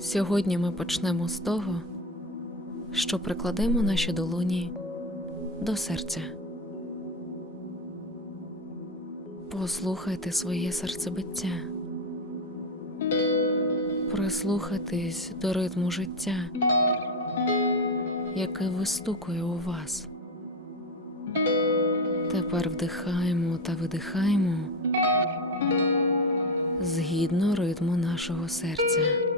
Сьогодні ми почнемо з того, що прикладемо наші долоні до серця. Послухайте своє серцебиття, прислухайтесь до ритму життя, яке вистукує у вас. Тепер вдихаємо та видихаємо згідно ритму нашого серця.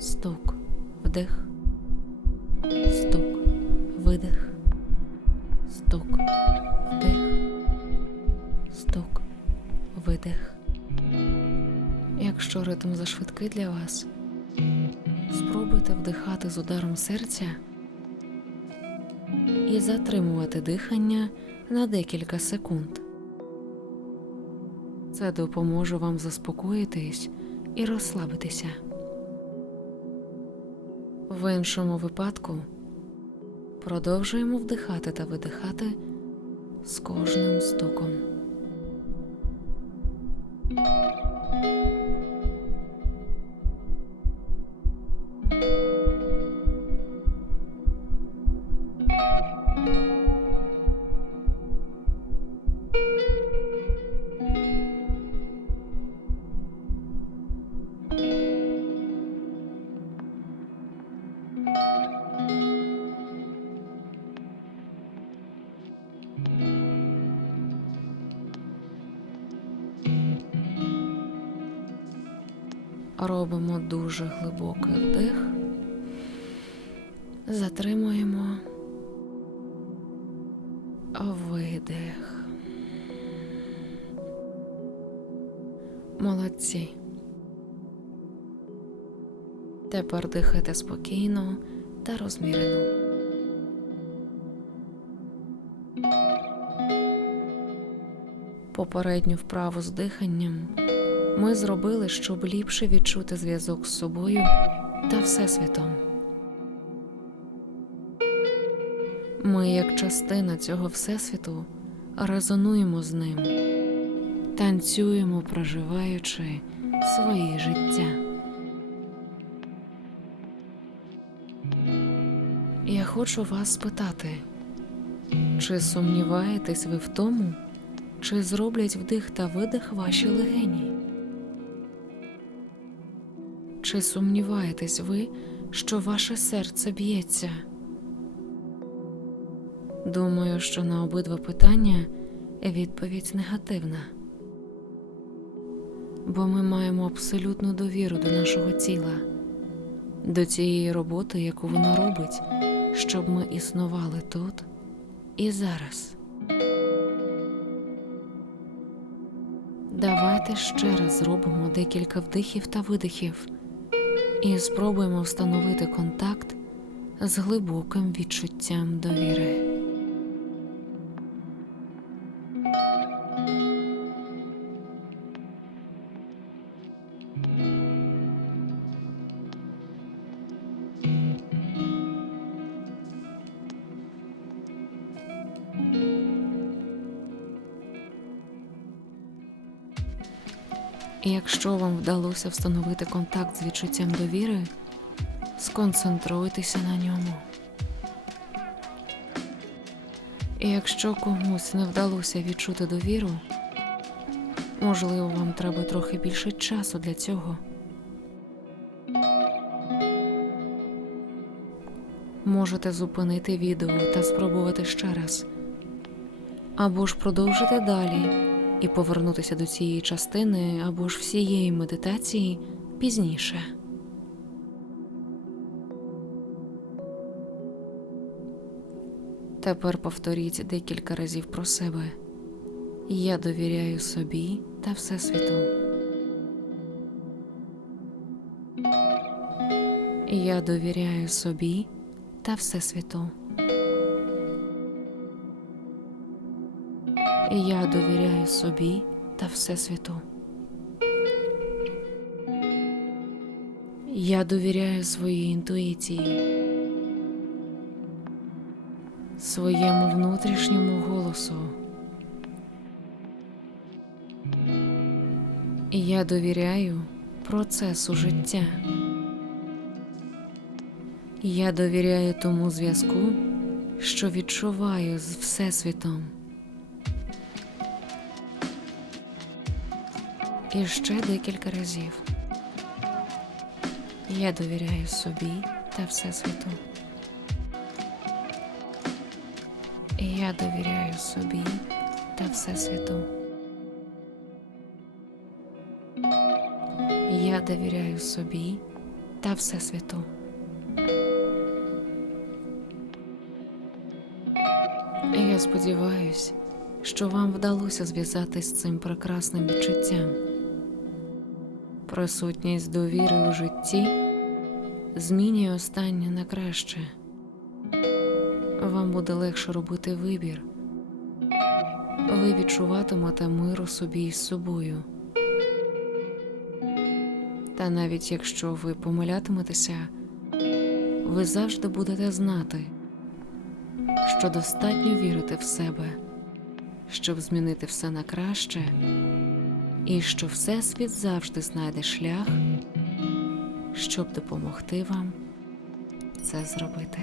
Стук, вдих, стук, видих, стук, вдих, стук, видих. Якщо ритм зашвидкий для вас, спробуйте вдихати з ударом серця і затримувати дихання на декілька секунд. Це допоможе вам заспокоїтись і розслабитися. В іншому випадку продовжуємо вдихати та видихати з кожним стуком. Робимо дуже глибокий вдих, затримуємо видих. Молодці. Тепер дихайте спокійно та розмірено. Попередню вправу з диханням ми зробили, щоб ліпше відчути зв'язок з собою та Всесвітом. Ми, як частина цього Всесвіту, резонуємо з ним, танцюємо, проживаючи своє життя. Я хочу вас спитати, чи сумніваєтесь ви в тому, чи зроблять вдих та видих ваші легені? Чи сумніваєтесь ви, що ваше серце б'ється? Думаю, що на обидва питання відповідь негативна, бо ми маємо абсолютну довіру до нашого тіла, до цієї роботи, яку воно робить, щоб ми існували тут і зараз. Давайте ще раз зробимо декілька вдихів та видихів і спробуємо встановити контакт з глибоким відчуттям довіри. Якщо вам вдалося встановити контакт з відчуттям довіри, сконцентруйтеся на ньому. І якщо комусь не вдалося відчути довіру, можливо, вам треба трохи більше часу для цього. Можете зупинити відео та спробувати ще раз, або ж продовжити далі і повернутися до цієї частини або ж всієї медитації пізніше. Тепер повторіть декілька разів про себе. Я довіряю собі та Всесвіту. Я довіряю собі та Всесвіту. Я довіряю собі та Всесвіту. Я довіряю своїй інтуїції, своєму внутрішньому голосу. Я довіряю процесу життя. Я довіряю тому зв'язку, що відчуваю з Всесвітом. І ще декілька разів. Я довіряю собі та Всесвіту. Я довіряю собі та Всесвіту. Я довіряю собі та Всесвіту. Я сподіваюсь, що вам вдалося зв'язатись з цим прекрасним відчуттям. Присутність довіри у житті змінює останнє на краще. Вам буде легше робити вибір. Ви відчуватимете мир у собі і з собою. Та навіть якщо ви помилятиметеся, ви завжди будете знати, що достатньо вірити в себе, щоб змінити все на краще, і що Всесвіт завжди знайде шлях, щоб допомогти вам це зробити.